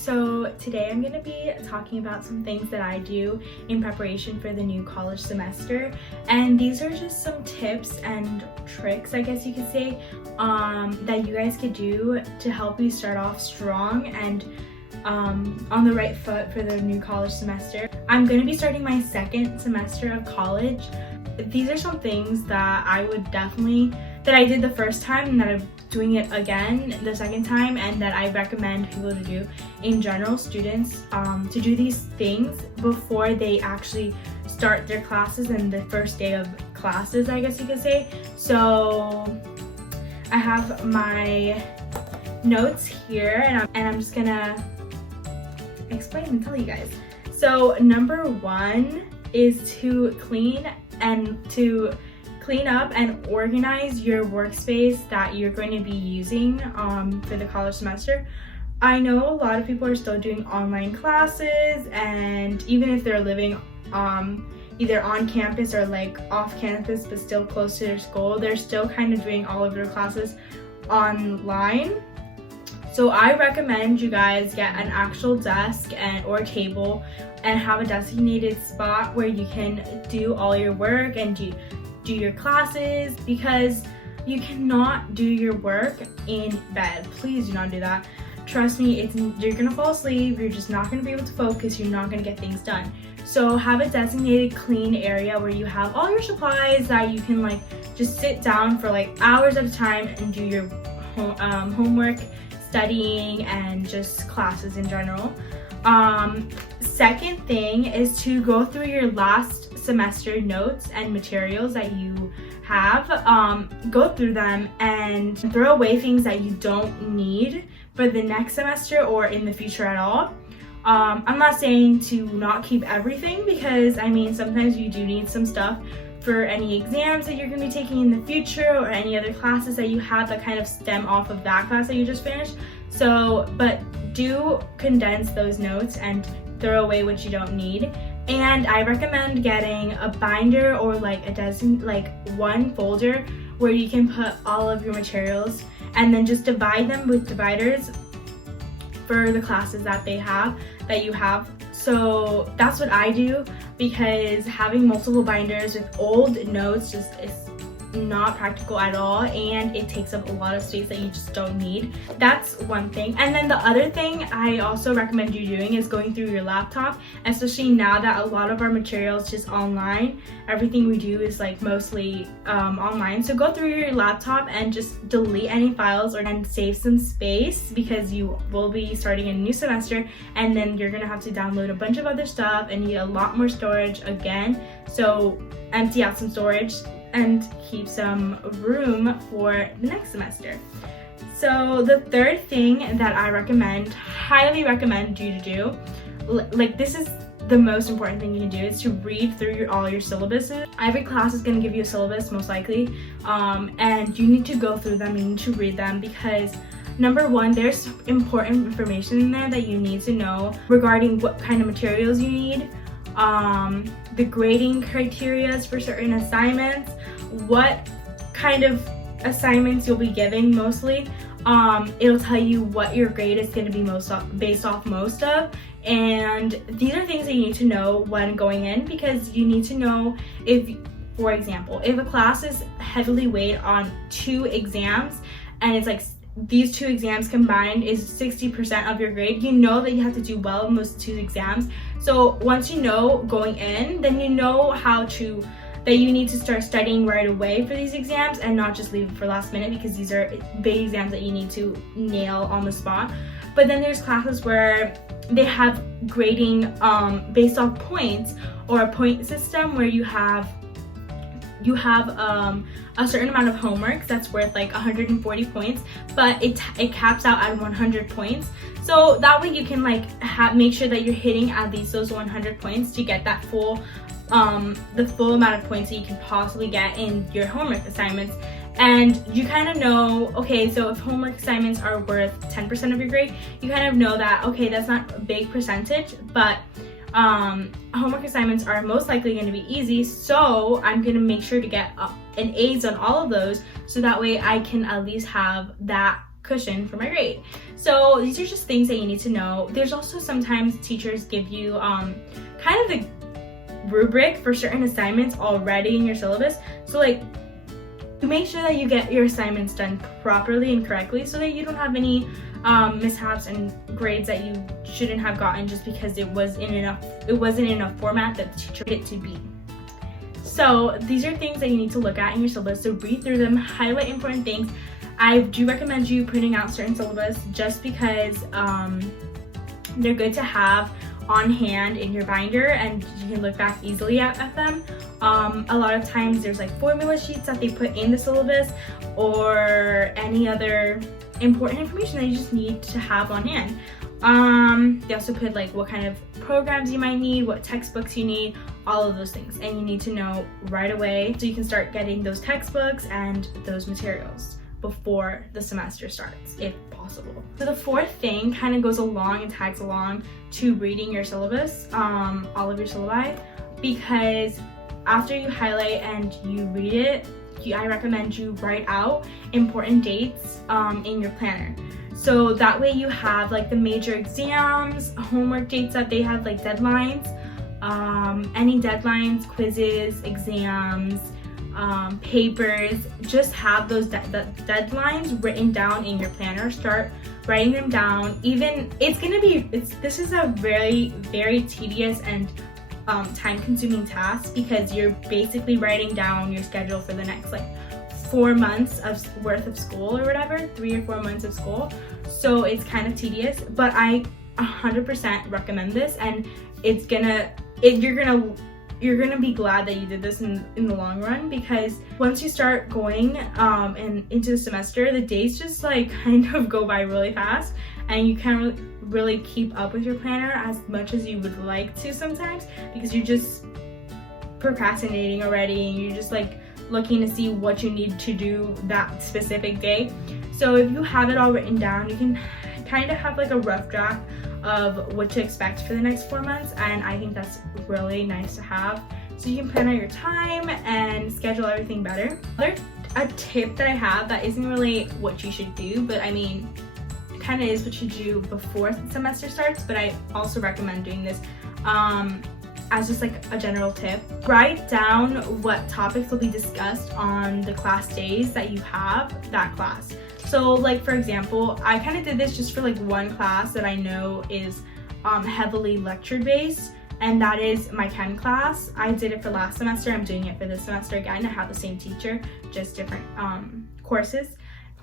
So today I'm going to be talking about some things that I do in preparation for the new college semester, and these are just some tips and tricks, I guess you could say, that you guys could do to help you start off strong and on the right foot for the new college semester. I'm going to be starting my second semester of college. These are some things that I did the first time and that I'm doing it again the second time, and that I recommend people to do in general, students, to do these things before they actually start their classes and the first day of classes, I guess you could say. So I have my notes here, and I'm just gonna explain and tell you guys. So number one is to clean up and organize your workspace that you're going to be using for the college semester. I know a lot of people are still doing online classes, and even if they're living either on campus or like off campus but still close to their school, they're still kind of doing all of their classes online. So I recommend you guys get an actual desk or table and have a designated spot where you can do all your work and do your classes, because you cannot do your work in bed. Please do not do that. Trust me, you're gonna fall asleep, you're just not gonna be able to focus, you're not gonna get things done. So have a designated clean area where you have all your supplies that you can like just sit down for like hours at a time and do your homework, studying, and just classes in general. Second thing is to go through your last semester notes and materials that you have. Go through them and throw away things that you don't need for the next semester or in the future at all. I'm not saying to not keep everything, because I mean sometimes you do need some stuff for any exams that you're going to be taking in the future or any other classes that you have that kind of stem off of that class that you just finished. So, but do condense those notes and throw away what you don't need. And I recommend getting a binder or like one folder where you can put all of your materials, and then just divide them with dividers for the classes that you have. So that's what I do, because having multiple binders with old notes just is not practical at all, and it takes up a lot of space that you just don't need. That's one thing. And then the other thing I also recommend you doing is going through your laptop, especially now that a lot of our materials just online. Everything we do is like mostly online. So go through your laptop and just delete any files and save some space, because you will be starting a new semester and then you're gonna have to download a bunch of other stuff and need a lot more storage again. So empty out some storage and keep some room for the next semester. So the third thing that I highly recommend you to do, like this is the most important thing you can do, is to read through all your syllabuses. Every class is going to give you a syllabus most likely, and you need to go through them, you need to read them, because number one, there's important information in there that you need to know regarding what kind of materials you need, the grading criteria for certain assignments, what kind of assignments you'll be giving mostly. It'll tell you what your grade is going to be based off most of, and these are things that you need to know when going in, because you need to know if, for example, if a class is heavily weighed on 2 exams and it's like these 2 exams combined is 60% of your grade, you know that you have to do well in those 2 exams. So once you know going in, then you know that you need to start studying right away for these exams and not just leave it for last minute, because these are big exams that you need to nail on the spot. But then there's classes where they have grading based off points, or a point system where you have a certain amount of homework that's worth like 140 points, but it caps out at 100 points. So that way you can like make sure that you're hitting at least those 100 points to get that the full amount of points that you can possibly get in your homework assignments. And you kind of know, okay, so if homework assignments are worth 10% of your grade, you kind of know that, okay, that's not a big percentage, but homework assignments are most likely going to be easy, so I'm going to make sure to get an A's on all of those, so that way I can at least have that cushion for my grade. So these are just things that you need to know. There's also sometimes teachers give you kind of the rubric for certain assignments already in your syllabus. So like, make sure that you get your assignments done properly and correctly so that you don't have any mishaps and grades that you shouldn't have gotten just because it wasn't enough format that the teacher wanted it to be. So these are things that you need to look at in your syllabus. So read through them, highlight important things. I do recommend you printing out certain syllabus just because they're good to have on hand in your binder and you can look back easily at them. A lot of times there's like formula sheets that they put in the syllabus or any other important information that you just need to have on hand. They also put like what kind of programs you might need, what textbooks you need, all of those things, and you need to know right away so you can start getting those textbooks and those materials before the semester starts, if possible. So the fourth thing kind of goes along and tags along to reading your syllabus, all of your syllabi, because after you highlight and you read it, I recommend you write out important dates in your planner. So that way you have like the major exams, homework dates that they have, like deadlines, any deadlines, quizzes, exams, papers, just have those deadlines written down in your planner. Start writing them down. Even this is a very tedious and time-consuming task because you're basically writing down your schedule for the next like 4 months worth of school or whatever, 3 or 4 months of school. So it's kind of tedious, but I 100% recommend this, and you're gonna be glad that you did this in the long run, because once you start going and into the semester, the days just like kind of go by really fast, and you can't really keep up with your planner as much as you would like to sometimes, because you're just procrastinating already and you're just like looking to see what you need to do that specific day. So if you have it all written down, you can kind of have like a rough draft of what to expect for the next 4 months, and I think that's really nice to have so you can plan out your time and schedule everything better. A tip that I have that isn't really what you should do, but I mean it kind of is what you do before the semester starts, but I also recommend doing this as just like a general tip. Write down what topics will be discussed on the class days that you have that class. So like for example, I kind of did this just for like one class that I know is heavily lecture based, and that is my chem class. I did it for last semester, I'm doing it for this semester again. I have the same teacher, just different courses,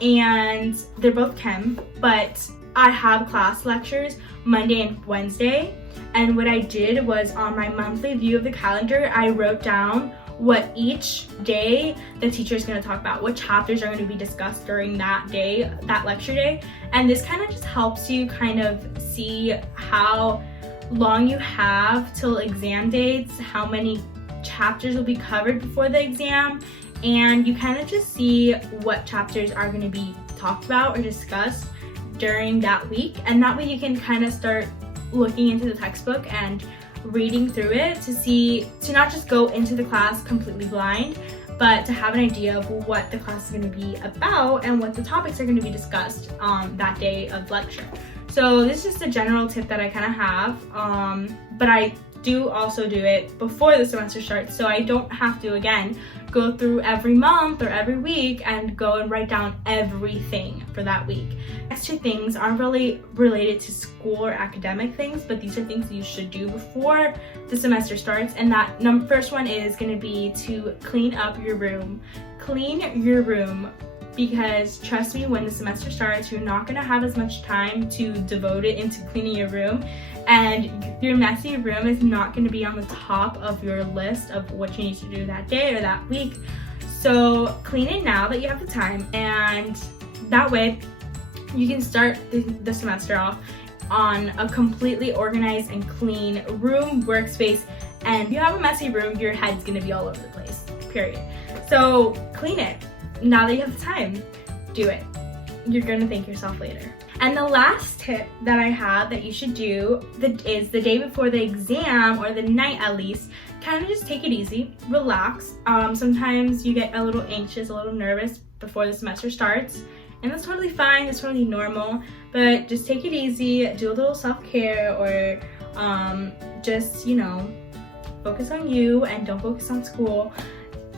and they're both chem, but I have class lectures Monday and Wednesday. And what I did was on my monthly view of the calendar, I wrote down what each day the teacher is going to talk about, what chapters are going to be discussed during that day, that lecture day. And this kind of just helps you kind of see how long you have till exam dates, how many chapters will be covered before the exam, and you kind of just see what chapters are going to be talked about or discussed during that week. And that way you can kind of start looking into the textbook and reading through it to not just go into the class completely blind, but to have an idea of what the class is going to be about and what the topics are going to be discussed that day of lecture. So this is just a general tip that I kind of have, but I do also do it before the semester starts, so I don't have to again go through every month or every week and go and write down everything for that week. Next two things aren't really related to school or academic things, but these are things that you should do before the semester starts, and that first one is going to be to clean up your room. Clean your room, because trust me, when the semester starts, you're not going to have as much time to devote it into cleaning your room, and your messy room is not going to be on the top of your list of what you need to do that day or that week. So clean it now that you have the time, and that way you can start the semester off on a completely organized and clean room, workspace. And if you have a messy room, your head's going to be all over the place, period. So clean it now that you have the time. Do it. You're going to thank yourself later. And the last tip that I have that you should do is the day before the exam, or the night at least, kind of just take it easy, relax. Sometimes you get a little anxious, a little nervous before the semester starts, And that's totally fine, it's totally normal, but just take it easy, do a little self-care, or just, you know, focus on you and don't focus on school.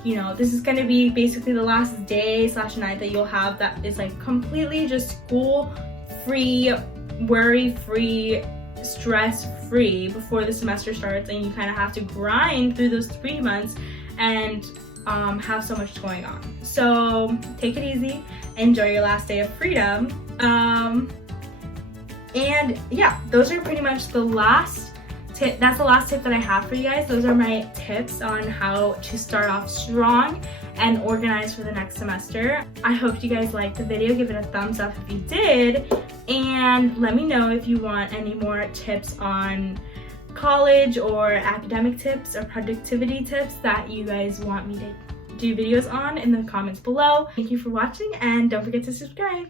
You know, this is gonna be basically the last day / night that you'll have that is like completely just school-free, worry-free, stress-free before the semester starts, and you kind of have to grind through those 3 months and have so much going on. So take it easy, enjoy your last day of freedom, and yeah, those are pretty much the last tip. That's the last tip that I have for you guys. Those are my tips on how to start off strong and organized for the next semester. I hope you guys liked the video. Give it a thumbs up if you did, and let me know if you want any more tips on college or academic tips or productivity tips that you guys want me to do videos on in the comments below. Thank you for watching, and don't forget to subscribe.